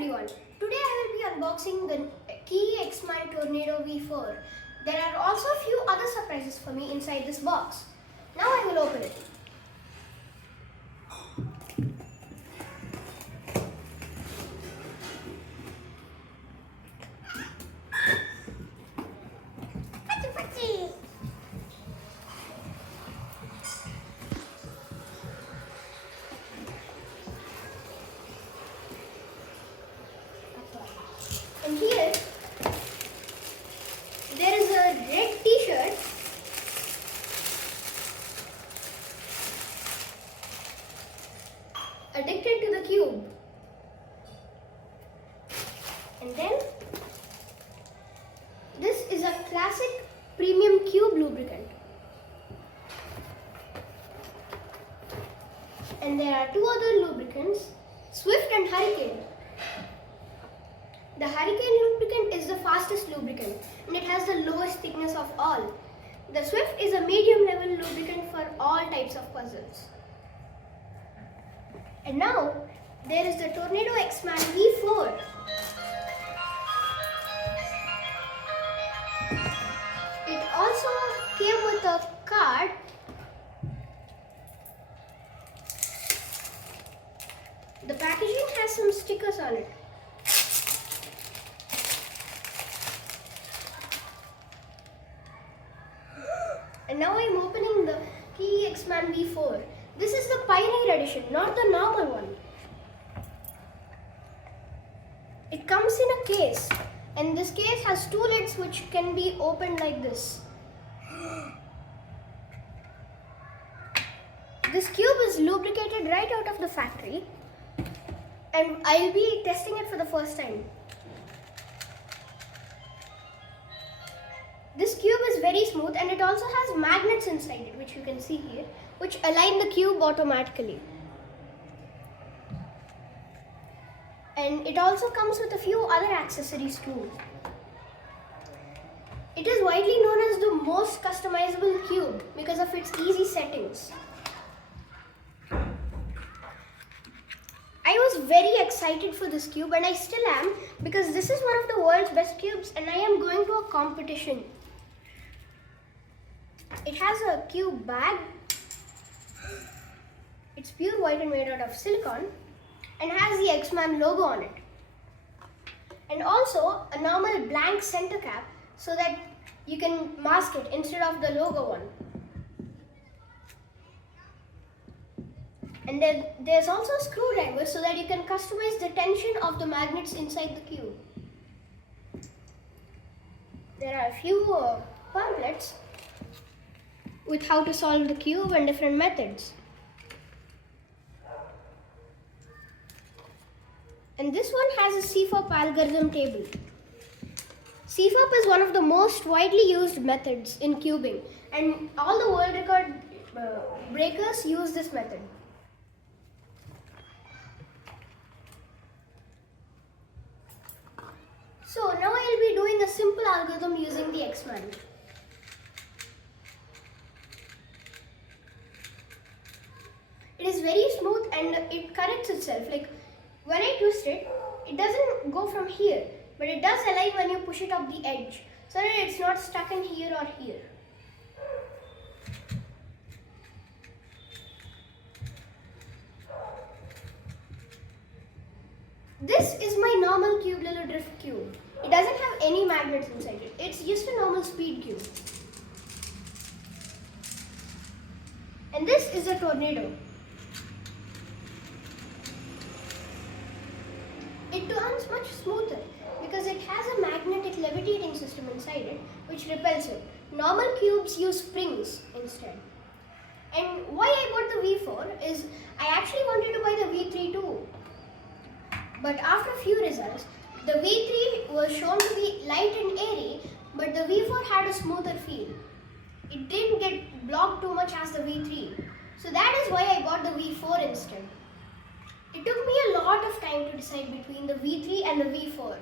everyone, today I will be unboxing the QiYi X-Man Tornado V4. There are also a few other surprises for me inside this box. Now I will open it. And here, there is a red t-shirt addicted to the cube. And then, this is a classic premium cube lubricant. And there are two other lubricants, Swift and Hurricane. The Hurricane lubricant is the fastest lubricant and it has the lowest thickness of all. The Swift is a medium level lubricant for all types of puzzles. And now there is the Tornado X-Man V4. It also came with a card . The packaging has some stickers on it. And now I am opening the QiYi X-Man V4. This is the Pioneer Edition, not the normal one. It comes in a case, and this case has two lids which can be opened like this. This cube is lubricated right out of the factory, and I'll be testing it for the first time. This cube is very smooth and it also has magnets inside it, which you can see here, which align the cube automatically. And it also comes with a few other accessories too. It is widely known as the most customizable cube because of its easy settings. I was very excited for this cube and I still am because this is one of the world's best cubes and I am going to a competition. It has a cube bag. It's pure white and made out of silicone and has the X-Man logo on it. And also a normal blank center cap so that you can mask it instead of the logo one. And then there's also a screwdriver so that you can customize the tension of the magnets inside the cube. There are a few pamphlets with how to solve the cube and different methods. And this one has a CFOP algorithm table. CFOP is one of the most widely used methods in cubing and all the world record breakers use this method. So now I will be doing a simple algorithm using the X-Man. It is very smooth and it corrects itself. Like when I twist it, it doesn't go from here, but it does align when you push it up the edge, so that it's not stuck in here or here. This is my normal cube, little drift cube. It doesn't have any magnets inside it. It's just a normal speed cube. And this is a tornado. It turns much smoother because it has a magnetic levitating system inside it which repels it. Normal cubes use springs instead. And why I bought the V4 is I actually wanted to buy the V3 too. But after a few results, the V3 was shown to be light and airy, but the V4 had a smoother feel. It didn't get blocked too much as the V3. So that is why I bought the V4 instead. It took me a lot of time to decide between the V3 and the V4.